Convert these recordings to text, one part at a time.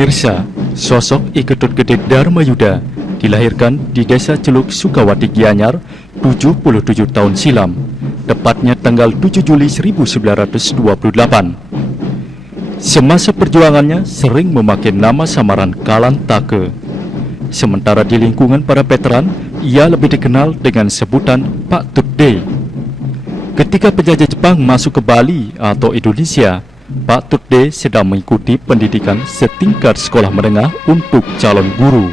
Pemirsa, sosok I Ketut Gede Darmayuda dilahirkan di Desa Celuk, Sukawati, Gianyar 77 tahun silam, tepatnya tanggal 7 Juli 1928. Semasa perjuangannya sering memakai nama samaran Kalan Take. Sementara di lingkungan para veteran, ia lebih dikenal dengan sebutan Pak Tut D. Ketika penjajah Jepang masuk ke Bali atau Indonesia, Pak Tut D sedang mengikuti pendidikan setingkat sekolah menengah untuk calon guru.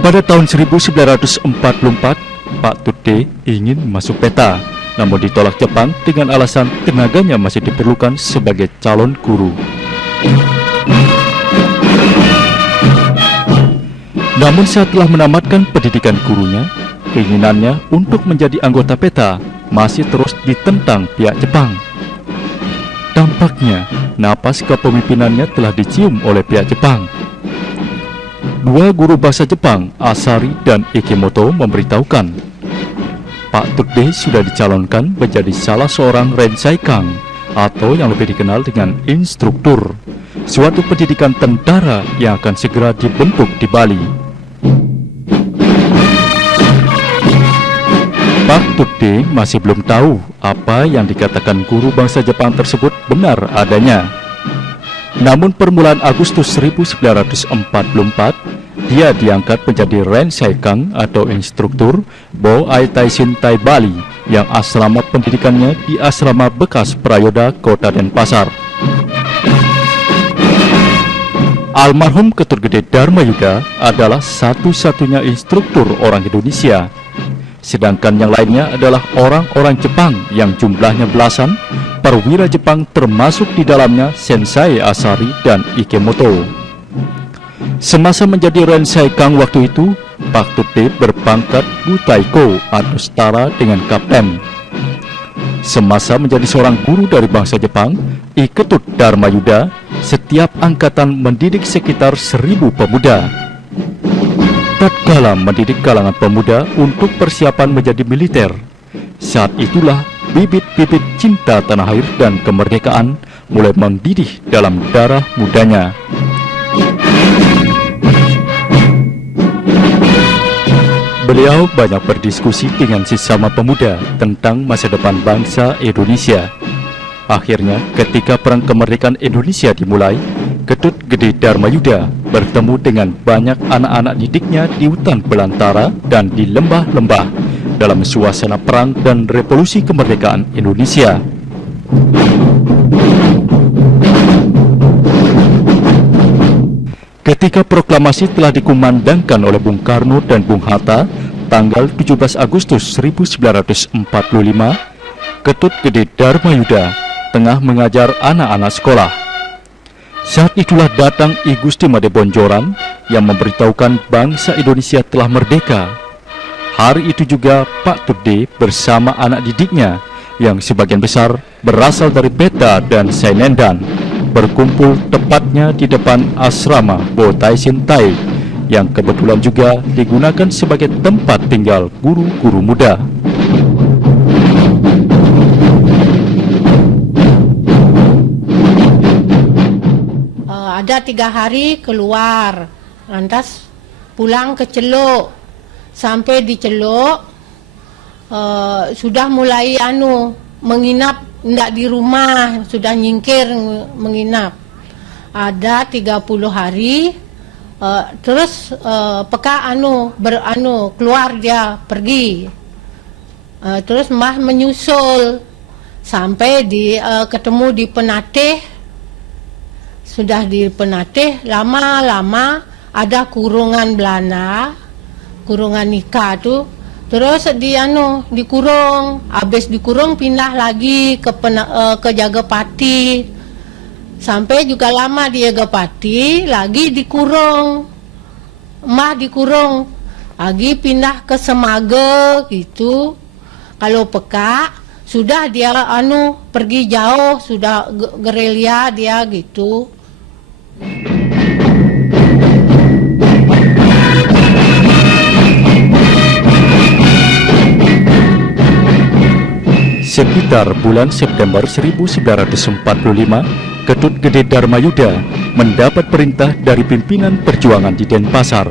Pada tahun 1944, Pak Tut D ingin masuk peta, namun ditolak Jepang dengan alasan tenaganya masih diperlukan sebagai calon guru. Namun setelah menamatkan pendidikan gurunya, keinginannya untuk menjadi anggota peta masih terus ditentang pihak Jepang. Tampaknya napas kepemimpinannya telah dicium oleh pihak Jepang. Dua guru bahasa Jepang, Asari dan Ikemoto, memberitahukan Pak Tut D sudah dicalonkan menjadi salah seorang Rensaikang atau yang lebih dikenal dengan instruktur, suatu pendidikan tentara yang akan segera dibentuk di Bali. Pak Tut D masih belum tahu apa yang dikatakan guru bangsa Jepang tersebut benar adanya. Namun permulaan Agustus 1944, dia diangkat menjadi Rensaikang atau instruktur Bo Ai Taishin Tai Bali yang asrama pendidikannya di asrama bekas Prayoda, Kota Denpasar. Almarhum Ketut Gede Darmayuda adalah satu-satunya instruktur orang Indonesia. Sedangkan yang lainnya adalah orang-orang Jepang yang jumlahnya belasan, perwira Jepang termasuk di dalamnya Sensei Asari dan Ikemoto. Semasa menjadi Rensaikang waktu itu, Pak Tut D berpangkat Butaiko atau setara dengan Kapten. Semasa menjadi seorang guru dari bangsa Jepang, I Ketut Darmayuda setiap angkatan mendidik sekitar 1.000 pemuda. Tatkala mendidik kalangan pemuda untuk persiapan menjadi militer, saat itulah bibit-bibit cinta tanah air dan kemerdekaan mulai mendidih dalam darah mudanya. Beliau banyak berdiskusi dengan sesama pemuda tentang masa depan bangsa Indonesia. Akhirnya, ketika Perang Kemerdekaan Indonesia dimulai, Ketut Gede Darmayuda bertemu dengan banyak anak-anak didiknya di hutan belantara dan di lembah-lembah dalam suasana perang dan revolusi kemerdekaan Indonesia. Ketika proklamasi telah dikumandangkan oleh Bung Karno dan Bung Hatta tanggal 17 Agustus 1945, Ketut Gede Darmayuda tengah mengajar anak-anak sekolah. Saat itulah datang I Gusti Made Bonjoran yang memberitahukan bangsa Indonesia telah merdeka. Hari itu juga Pak Tut D bersama anak didiknya yang sebagian besar berasal dari Peta dan Sainendan berkumpul tepatnya di depan asrama Bo Taishin Tai yang kebetulan juga digunakan sebagai tempat tinggal guru-guru muda. Ada 3 hari keluar, lantas pulang ke Celuk. Sampai di Celuk sudah mulai menginap, tidak di rumah, sudah nyingkir menginap. Ada 30 hari, terus peka keluar dia pergi. Terus Mbah menyusul sampai ketemu di Penateh. Sudah di Penateh, lama-lama ada kurungan Belanda, kurungan nikah tuh. Terus dikurung, habis dikurung pindah lagi ke Jagapati. Sampai juga lama di Jagapati, lagi dikurung. Mbah dikurung, lagi pindah ke Semage gitu. Kalau peka sudah dia pergi jauh, sudah gerilya dia gitu. Sekitar bulan September 1945, Ketut Gede Darmayuda mendapat perintah dari pimpinan perjuangan di Denpasar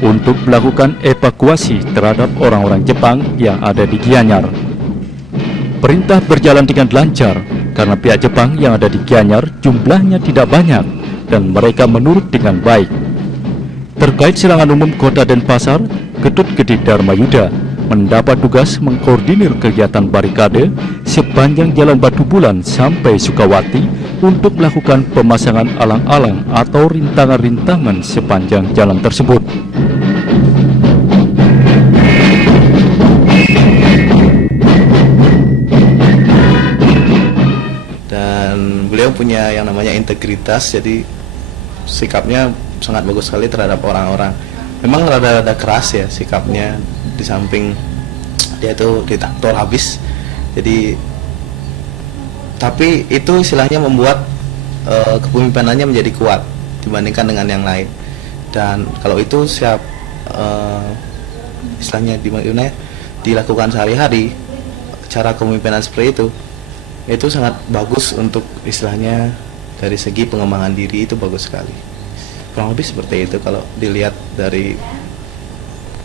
untuk melakukan evakuasi terhadap orang-orang Jepang yang ada di Gianyar. Perintah berjalan dengan lancar karena pihak Jepang yang ada di Gianyar jumlahnya tidak banyak dan mereka menurut dengan baik. Terkait serangan umum kota Denpasar, Ketut Gede Darmayuda mendapat tugas mengkoordinir kegiatan barikade sepanjang Jalan Batu Bulan sampai Sukawati untuk melakukan pemasangan alang-alang atau rintangan-rintangan sepanjang jalan tersebut. Dan beliau punya yang namanya integritas, jadi sikapnya sangat bagus sekali terhadap orang-orang. Memang rada-rada keras ya sikapnya, di samping dia itu diktator habis. Jadi tapi itu istilahnya membuat kepemimpinannya menjadi kuat dibandingkan dengan yang lain. Dan kalau itu siap istilahnya dilakukan sehari-hari, cara kepemimpinan seperti itu sangat bagus untuk istilahnya dari segi pengembangan diri, itu bagus sekali. Kurang lebih seperti itu kalau dilihat dari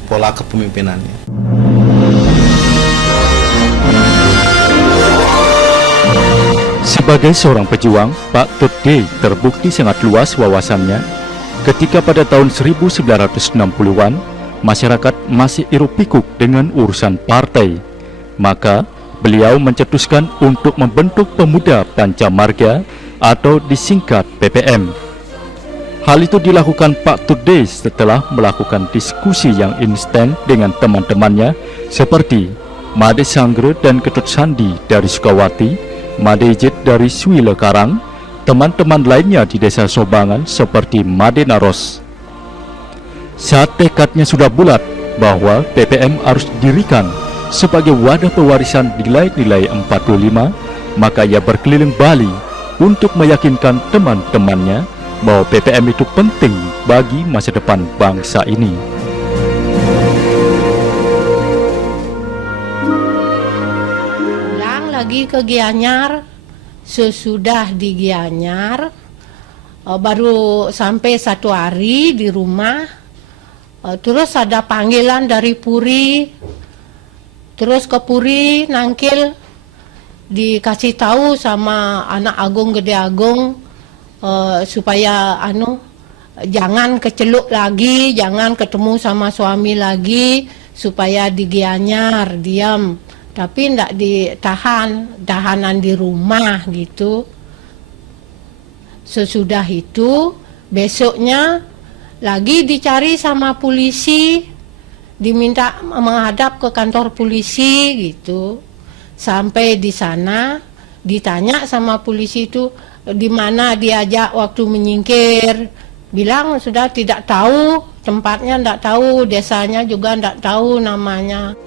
pola kepemimpinannya. Sebagai seorang pejuang, Pak Tut D terbukti sangat luas wawasannya ketika pada tahun 1960-an masyarakat masih hiruk pikuk dengan urusan partai. Maka beliau mencetuskan untuk membentuk Pemuda Pancamarga atau disingkat PPM. Hal itu dilakukan Pak Tut D setelah melakukan diskusi yang instan dengan teman-temannya seperti Made Sangre dan Ketut Sandi dari Sukawati, Made Jet dari Suile Karang, teman-teman lainnya di desa Sobangan seperti Made Naros. Saat tekadnya sudah bulat bahwa PPM harus didirikan sebagai wadah pewarisan nilai-nilai 45, maka ia berkeliling Bali untuk meyakinkan teman-temannya bahwa PPM itu penting bagi masa depan bangsa ini. Pulang lagi ke Gianyar, sesudah di Gianyar baru sampai 1 hari di rumah, terus ada panggilan dari Puri, terus ke Puri Nangkil, dikasih tahu sama anak Agung Gede Agung supaya jangan keceluk lagi, jangan ketemu sama suami lagi, supaya di Gianyar diam, tapi ndak ditahan, tahanan di rumah gitu. Sesudah itu besoknya lagi dicari sama polisi, diminta menghadap ke kantor polisi gitu. Sampai di sana ditanya sama polisi itu di mana diajak waktu menyingkir, bilang sudah tidak tahu tempatnya, tidak tahu desanya juga, tidak tahu namanya.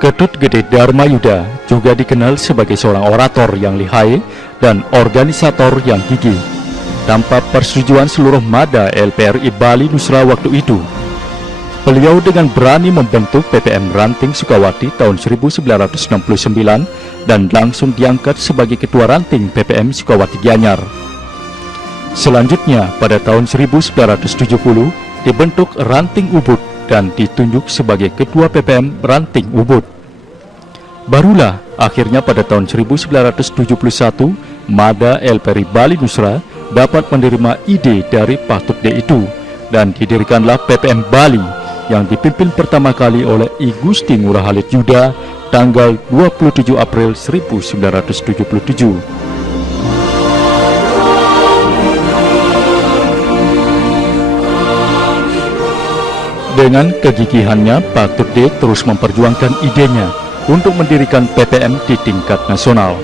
Ketut Gede Darmayuda juga dikenal sebagai seorang orator yang lihai dan organisator yang gigih. Tanpa persetujuan seluruh Mada LPRI Bali Nusra waktu itu, beliau dengan berani membentuk PPM Ranting Sukawati tahun 1969 dan langsung diangkat sebagai Ketua Ranting PPM Sukawati Gianyar. Selanjutnya pada tahun 1970 dibentuk Ranting Ubud dan ditunjuk sebagai Ketua PPM Ranting Ubud. Barulah akhirnya pada tahun 1971 Mada LPRI Bali Nusra dapat menerima ide dari Pak Tut D itu dan didirikanlah PPM Bali yang dipimpin pertama kali oleh I Gusti Ngurah Halid Yuda tanggal 27 April 1977. Dengan kegigihannya, Pak Tut D terus memperjuangkan idenya untuk mendirikan PPM di tingkat nasional.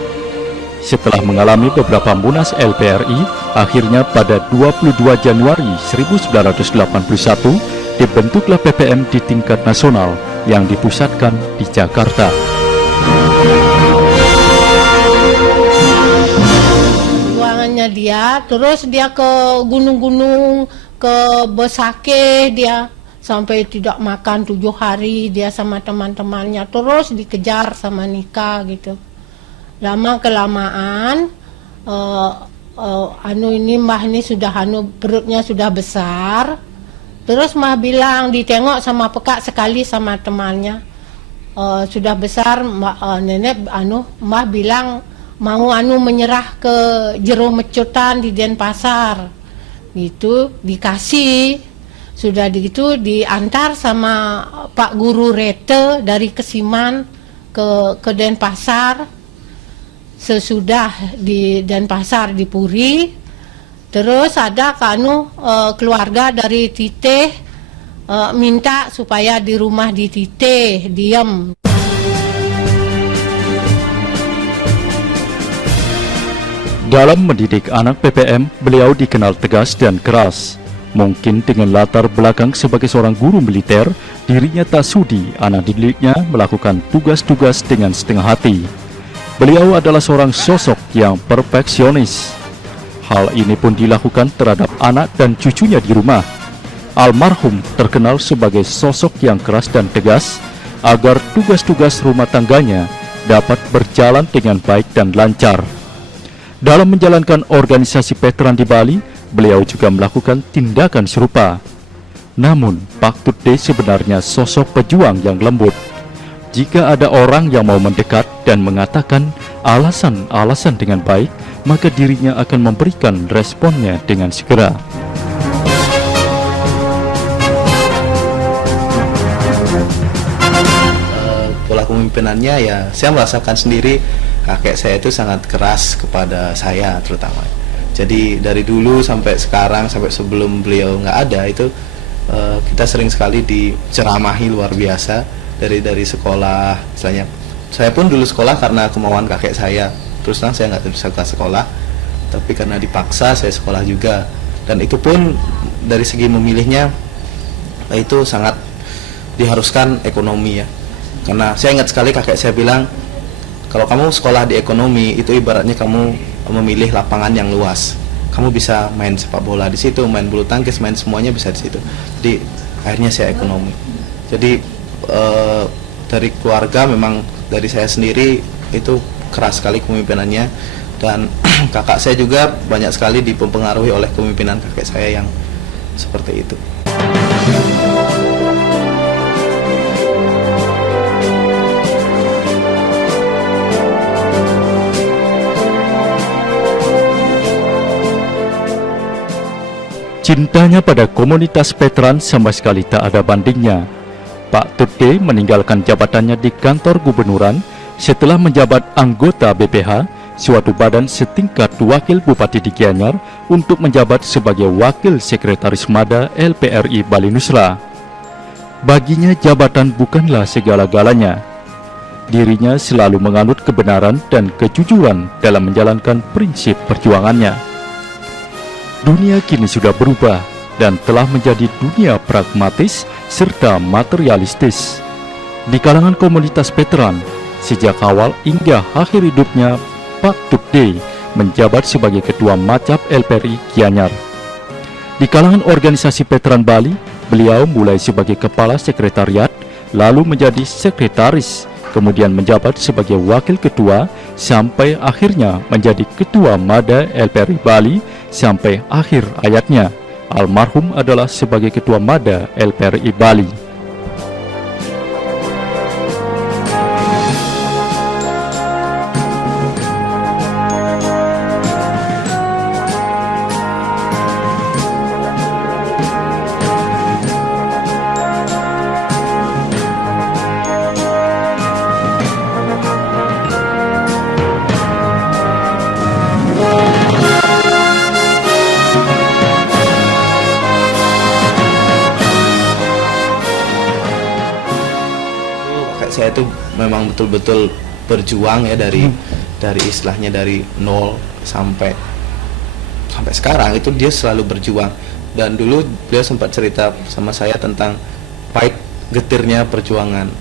Setelah mengalami beberapa munas LPRI, akhirnya pada 22 Januari 1981 dibentuklah PPM di tingkat nasional yang dipusatkan di Jakarta. Perjuangannya dia, terus dia ke gunung-gunung, ke Besakeh dia sampai tidak makan 7 hari dia sama teman-temannya, terus dikejar sama nikah gitu. Lama kelamaan ini mbah ini sudah perutnya sudah besar. Terus mbah bilang, ditengok sama peka sekali sama temannya, sudah besar, mbah bilang mau menyerah ke jero mecutan di Denpasar. Itu dikasih, sudah gitu diantar sama Pak Guru Rete dari Kesiman ke Denpasar. Sesudah di Denpasar di Puri, terus ada keluarga dari Titeh minta supaya di rumah di Titeh diem. Dalam mendidik anak PPM, beliau dikenal tegas dan keras. Mungkin dengan latar belakang sebagai seorang guru militer, dirinya tak sudi anak didiknya melakukan tugas-tugas dengan setengah hati. Beliau adalah seorang sosok yang perfeksionis. Hal ini pun dilakukan terhadap anak dan cucunya di rumah. Almarhum terkenal sebagai sosok yang keras dan tegas agar tugas-tugas rumah tangganya dapat berjalan dengan baik dan lancar. Dalam menjalankan organisasi veteran di Bali, beliau juga melakukan tindakan serupa. Namun, Pak Tude sebenarnya sosok pejuang yang lembut. Jika ada orang yang mau mendekat dan mengatakan alasan-alasan dengan baik, maka dirinya akan memberikan responnya dengan segera. Pola kepemimpinannya ya, saya merasakan sendiri kakek saya itu sangat keras kepada saya terutama. Jadi dari dulu sampai sekarang, sampai sebelum beliau nggak ada itu, kita sering sekali diceramahi luar biasa dari sekolah. Misalnya saya pun dulu sekolah karena kemauan kakek saya. Terus terang saya nggak bisa ke sekolah, tapi karena dipaksa saya sekolah juga. Dan itu pun dari segi memilihnya itu sangat diharuskan ekonomi ya. Karena saya ingat sekali kakek saya bilang, kalau kamu sekolah di ekonomi itu ibaratnya kamu memilih lapangan yang luas. Kamu bisa main sepak bola di situ, main bulu tangkis, main semuanya bisa di situ. Jadi akhirnya saya ekonomi. Jadi dari keluarga memang dari saya sendiri itu keras sekali kepemimpinannya, dan kakak saya juga banyak sekali dipengaruhi oleh kepemimpinan kakek saya yang seperti itu. Cintanya pada komunitas veteran sama sekali tak ada bandingnya. Pak Tude meninggalkan jabatannya di kantor gubernuran setelah menjabat anggota BPH, suatu badan setingkat wakil bupati di Gianyar, untuk menjabat sebagai wakil sekretaris MADA LPRI Bali Nusra. Baginya jabatan bukanlah segala-galanya. Dirinya selalu menganut kebenaran dan kejujuran dalam menjalankan prinsip perjuangannya. Dunia kini sudah berubah dan telah menjadi dunia pragmatis serta materialistis. Di kalangan komunitas veteran, sejak awal hingga akhir hidupnya, Pak Tude menjabat sebagai Ketua Macap LPRI Gianyar. Di kalangan organisasi veteran Bali, beliau mulai sebagai Kepala Sekretariat, lalu menjadi Sekretaris, kemudian menjabat sebagai Wakil Ketua, sampai akhirnya menjadi Ketua MADA LPRI Bali sampai akhir hayatnya. Almarhum adalah sebagai Ketua MADA LPRI Bali. Saya itu memang betul-betul berjuang ya dari istilahnya dari nol sampai sekarang itu dia selalu berjuang. Dan dulu beliau sempat cerita sama saya tentang pahit getirnya perjuangan,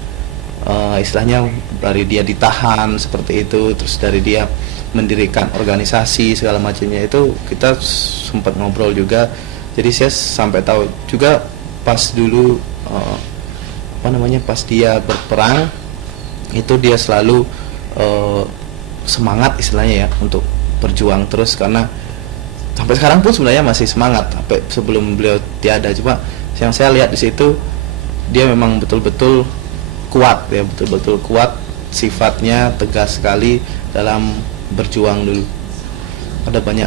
istilahnya dari dia ditahan seperti itu, terus dari dia mendirikan organisasi segala macamnya, itu kita sempat ngobrol juga. Jadi saya sampai tahu juga pas dulu eh, pas dia berperang itu dia selalu semangat istilahnya ya untuk berjuang terus, karena sampai sekarang pun sebenarnya masih semangat sampai sebelum beliau tiada. Cuma yang saya lihat di situ dia memang betul-betul kuat ya, betul-betul kuat, sifatnya tegas sekali dalam berjuang dulu.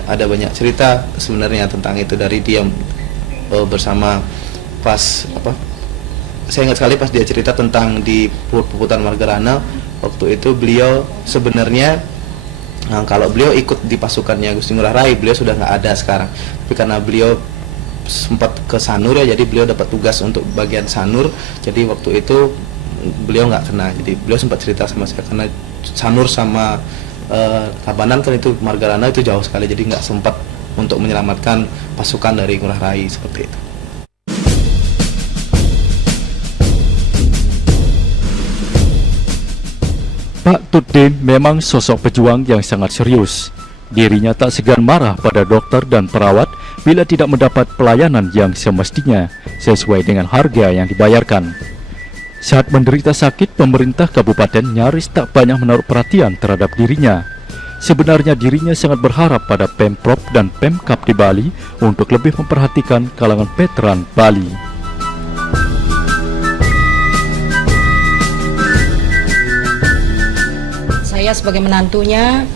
Ada banyak cerita sebenarnya tentang itu dari dia bersama pas saya ingat sekali pas dia cerita tentang di Puputan Margarana. Waktu itu beliau sebenarnya kalau beliau ikut di pasukannya Gusti Ngurah Rai, beliau sudah nggak ada sekarang. Tapi karena beliau sempat ke Sanur ya, jadi beliau dapat tugas untuk bagian Sanur. Jadi waktu itu beliau nggak kena. Jadi beliau sempat cerita sama saya, karena Sanur sama Tabanan kan itu Margarana itu jauh sekali, jadi nggak sempat untuk menyelamatkan pasukan dari Ngurah Rai seperti itu. Pak Tutdin memang sosok pejuang yang sangat serius. Dirinya tak segan marah pada dokter dan perawat bila tidak mendapat pelayanan yang semestinya sesuai dengan harga yang dibayarkan. Saat menderita sakit, pemerintah kabupaten nyaris tak banyak menaruh perhatian terhadap dirinya. Sebenarnya dirinya sangat berharap pada Pemprov dan Pemkab di Bali untuk lebih memperhatikan kalangan veteran Bali. Saya sebagai menantunya,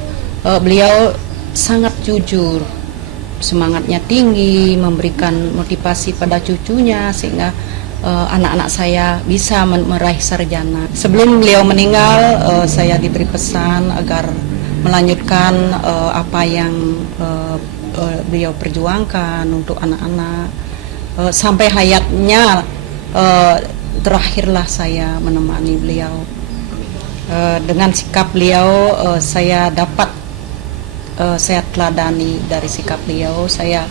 beliau sangat jujur, semangatnya tinggi, memberikan motivasi pada cucunya sehingga anak-anak saya bisa meraih sarjana. Sebelum beliau meninggal, saya diberi pesan agar melanjutkan apa yang beliau perjuangkan untuk anak-anak. Sampai hayatnya terakhirlah saya menemani beliau. Dengan sikap beliau saya dapat saya teladani dari sikap beliau, saya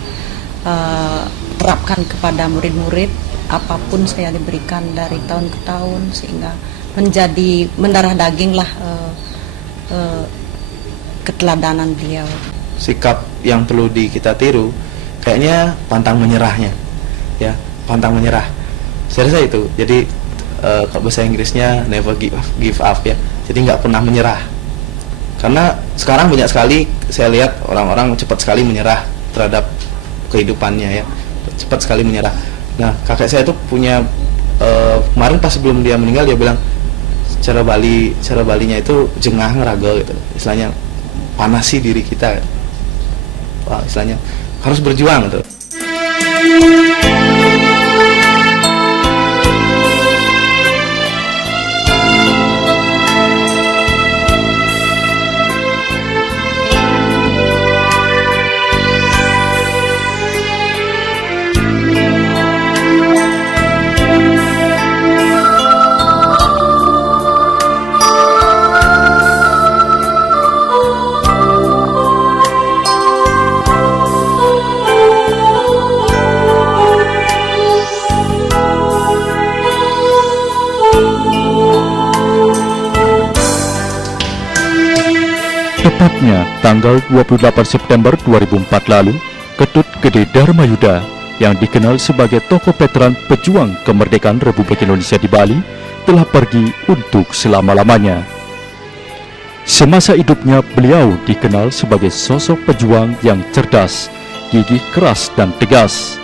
terapkan kepada murid-murid apapun saya diberikan dari tahun ke tahun, sehingga menjadi mendarah daging lah keteladanan beliau. Sikap yang perlu kita tiru kayaknya pantang menyerahnya ya, pantang menyerah. Saya rasa itu. Jadi kalau bahasa Inggrisnya never give up ya. Jadi nggak pernah menyerah. Karena sekarang banyak sekali saya lihat orang-orang cepat sekali menyerah terhadap kehidupannya ya, cepat sekali menyerah. Nah, kakek saya itu punya kemarin pas sebelum dia meninggal dia bilang cara Balinya itu jengah ngeraga gitu. Istilahnya panasi diri kita. Wah, istilahnya harus berjuang gitu. Tepatnya tanggal 28 September 2004 lalu, Ketut Gede Dharmayuda yang dikenal sebagai tokoh veteran pejuang kemerdekaan Republik Indonesia di Bali telah pergi untuk selama-lamanya. Semasa hidupnya beliau dikenal sebagai sosok pejuang yang cerdas, gigih keras dan tegas.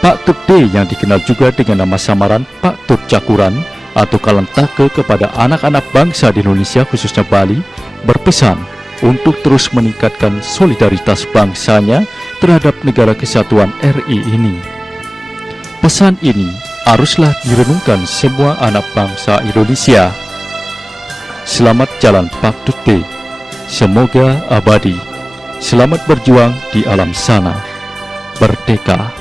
Pak Tut D yang dikenal juga dengan nama samaran Pak Tut Cakuran atau Kalantake kepada anak-anak bangsa di Indonesia khususnya Bali berpesan untuk terus meningkatkan solidaritas bangsanya terhadap negara kesatuan RI ini. Pesan ini haruslah direnungkan semua anak bangsa Indonesia. Selamat jalan Pak Tut D. Semoga abadi. Selamat berjuang di alam sana. Merdeka.